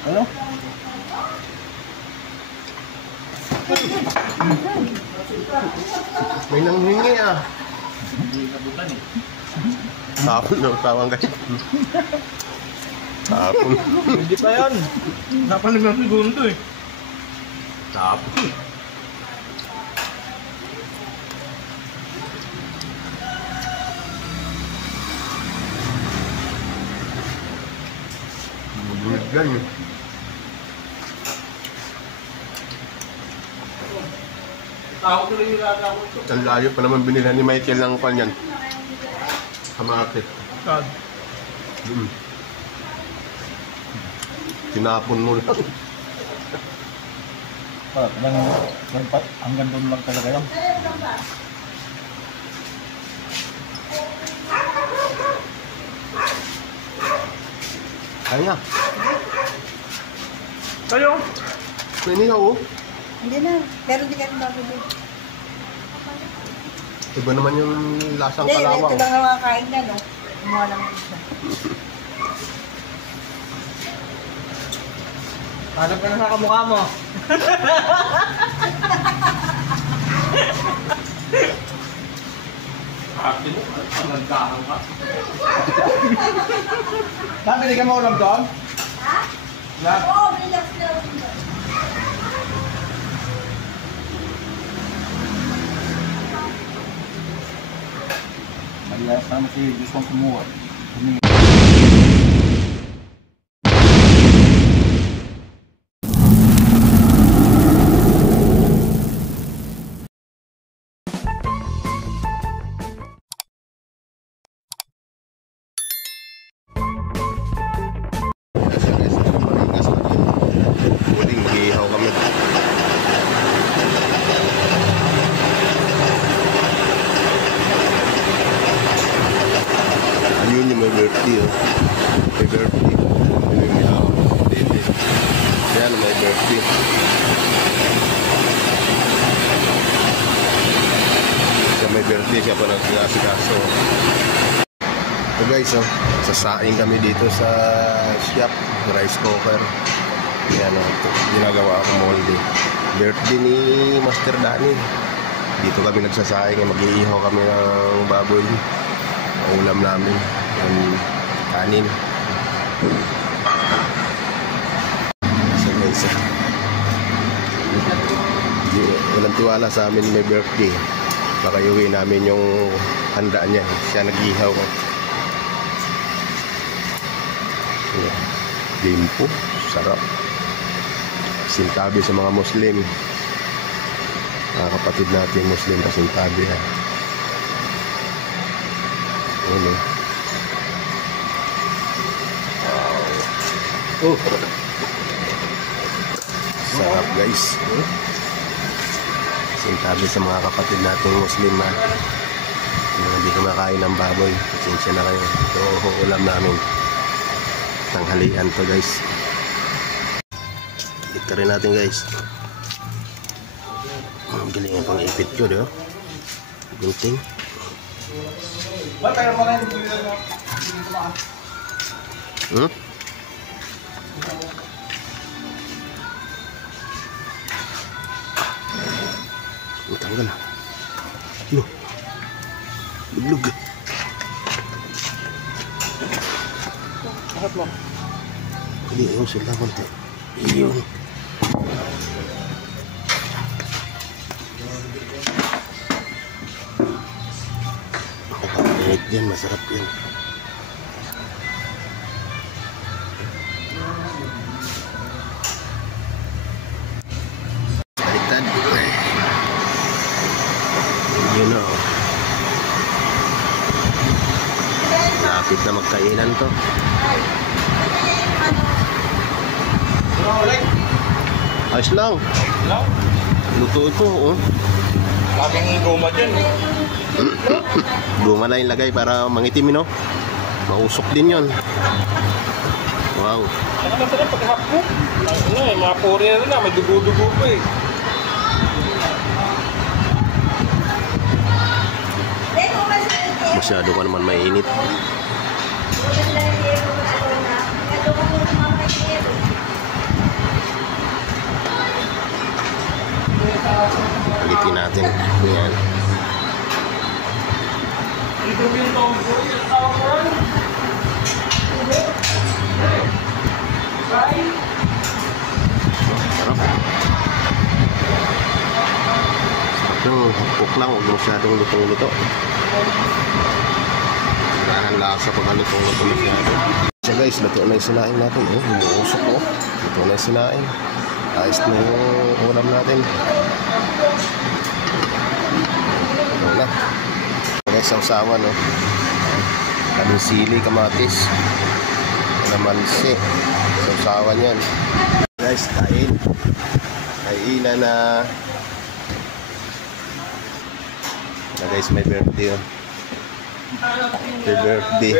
Ano? May nanghingi ah. Hindi nabutan eh. Tapon na tawang guys. Tapon. Hindi pa yan. Napalim lang siguro ito eh. Tapon. Bulgan eh. Tao ko rin nilala ko ito. Ang layo pa naman binila ni Michael ng kwan yan. Kamakit. Saan? Tinapon mo lang. Hanggang doon lang talaga yan. Kaya. Kayo? Pwede ka oh. Hindi na. Pero hindi ka rin mabibig. Iba naman yung lasang Hindi, kalawang. ito lang ang makakain na, no? Kumuha lang isa. Hanap ka na sa kamukha mo. Ate mo, pangandahan ka. Sabi ka mo ulam doon? Ha? Na? Oo, relax na lang. Maliyas naman si gusto kong kumuha. Huling gihaw kami. Ayun yung may birthday oh. May birthday. Ayun yung gihaw. Dito. Yan may birthday. Siya may birthday. Siya pa nag-asikaso. So guys oh. Sasaing kami dito sa shop. Rice cooker. Yan o, ginagawa ako molde. Birthday ni Master Danny. Dito kami nagsasaing, mag-iihaw kami ng baboy. Ang ulam namin, yung kanin. So guys, walang tiwala sa amin may birthday. Baka iuwi namin yung handa niya. Siya nag-iihaw ko. Limpo, sarap. Sintabi sa mga Muslim. Mga kapatid natin Muslim na sintabi ha. Ano? Wow. Oh. Sarap guys. Sintabi sa mga kapatid natin Muslim ha. Hindi kumakain ng baboy. Pasensya na kayo. Ito ulam namin. Tanghalian to guys. Ito rin natin guys. Ang galing ang pang-ipit ko diba? Gunting. Hmm? Tanggal na. Loh. Luglug. Bakit mo? Hindi yung sila konti. Iyon. Kapag-init yan, masarap yan. Baliktad. Yun o. Lapit na magkainan to. Ayos lang. Luto ito, oh. Kaming goma dyan. Guma na yung lagay para mangitim, no? Mausok din yon. Wow. Ano na sila paghapko? Ano eh, mga pori na rin na, may dugo-dugo pa eh. Masyado ka naman mainit. Ulitin natin. Yan. Yung hukok lang, huwag masyadong lutong-luto. Wala ang lasa pag lutong-luto masyado. So guys, luto na yung sinain natin. Umuusok ko. Luto na yung sinain. Ayos na yung ulam natin. Wala. Guys, sausawan, no? Kaming sili, kamatis. Kalamansi. Sausawan yan. Guys, kain. Kainan na. Na guys, may birthday, oh. May birthday.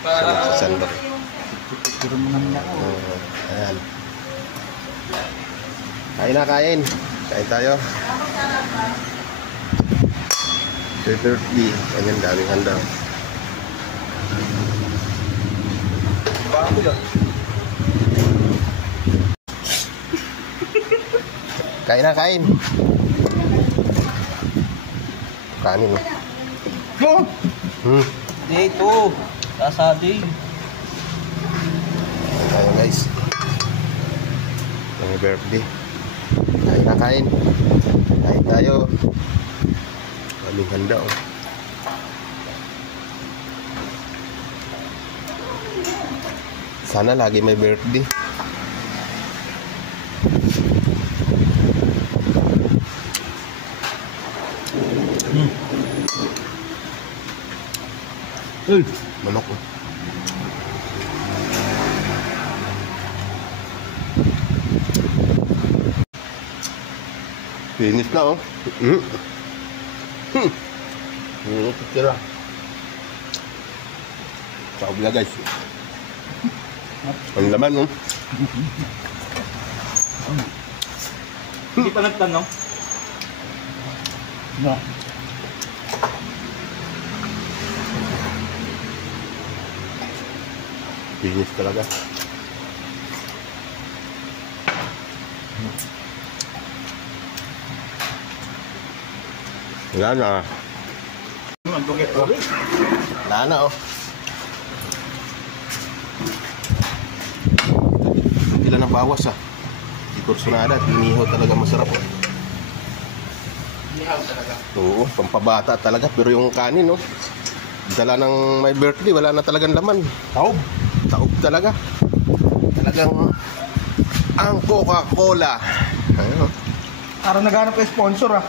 Sa sandok. Ayan. Kain na, kain. Kain tayo. May birthday. Ayan, daming handa. Kain na, kain. Kanin, no? Dito. Sasabi. Kain tayo, guys. May birthday. Kain na, kain. Kain tayo. Daming handa, oh. Sana lagi may birthday. Manok, oh. Finish na, oh. Tira. Saob na, guys. Ang laman, oh. Hindi pa nagtanong? No. Finish talaga. Wala na. Wala na, oh. Ilan ang bawas, ah. Di kursunada at inihaw talaga masarap, oh. Inihaw talaga? Oo, pampabata talaga. Pero yung kanin, oh. Dala ng may birthday, wala na talagang laman. Taob. Taob talaga. Talagang ang Coca-Cola. Ayun. Parang naghanap ng sponsor, ah.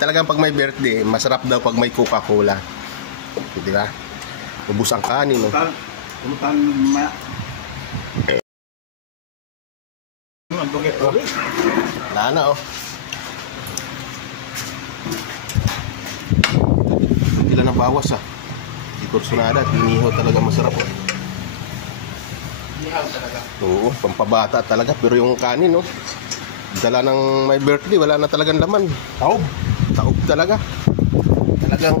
Talagang pag may birthday, masarap daw pag may Coca-Cola. Di ba? Ubus ang kanin, no? Wala na, oh. Ilan ang bawas, ah. Di kursunada at inihaw talaga masarap, oh. Inihaw talaga? Oo, pampabata talaga. Pero yung kanin, oh. Dala ng may birthday, wala na talagang laman. Taob. Taob talaga. Talagang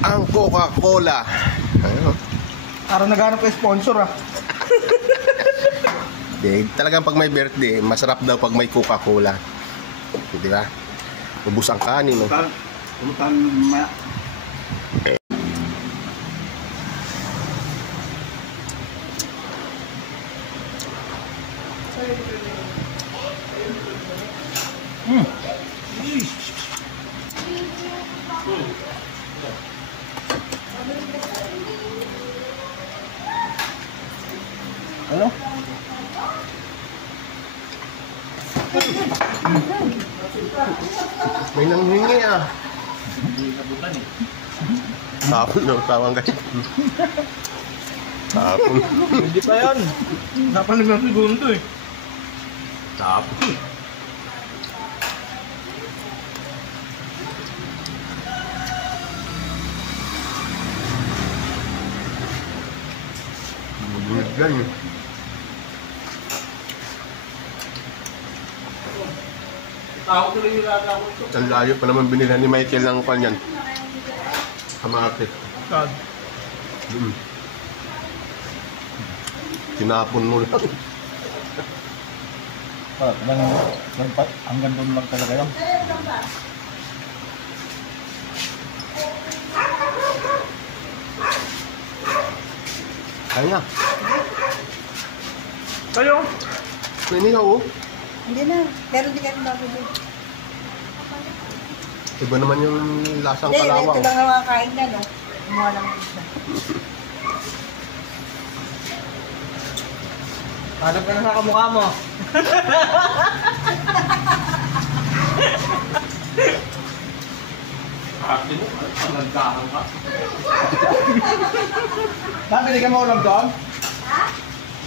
ang Coca-Cola. Ayun. Parang naghanap ng sponsor, ah. Talagang pag may birthday, masarap daw pag may Coca-Cola. Di ba? Ubus ang kanin, no? Ano? May nanghingi, ah. Tapon daw tawang, guys. Tapon. Hindi pa yan. Napalag ng segundo, eh. Tapon. Mabuligan, eh. Tao ko rin nilala ko ito. Ang layo pa naman binila ni Michael ng kanyan. Kamate. God. Tinapon mo lang. Hanggang doon lang talaga yun. Kaya. Kayo? Nanihaw oh. Hindi na. Pero hindi kami mabibili. Iba naman yung lasang Hindi, kalawang. ito lang ang makakain na, no? Kumuha lang ng isa. Hanap ka na sa kamukha mo. Happy mo. Nagdahan ka. Sabi ka mo ulam doon? Ha?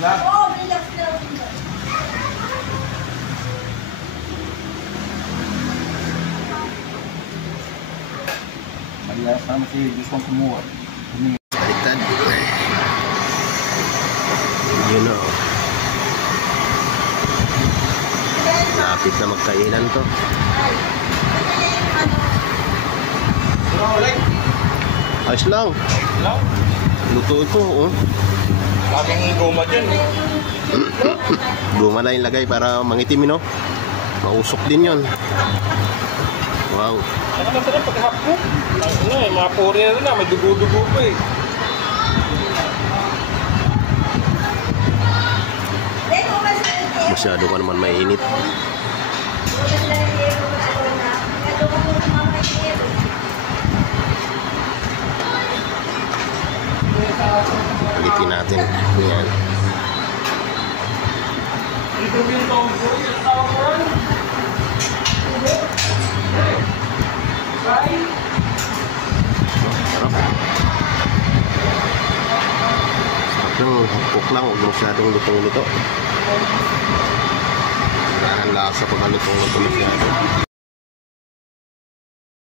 Na? Oo, relax na lang dito. Maliyas naman si Diyos kong kumuha. Baliktad. You know. Lapit na magkainan to. Ano ulit? Ayos lang. Lang. Luto ito oh. Kaming goma dyan. Guma na yung lagay para mangitim no. Mausok din yon. Wow. Ano na sila paghapko? Ano eh, mga puri na rin may dugo-dugo pa eh. Masyado ka naman mainit. Palitin natin. Yan. Ito yung tonggo, yung tawag ko rin. Sarap. Sarap yung hukok lang. Huwag masyadong lutong-luto. Wala ang lasa pag lutong-luto masyado.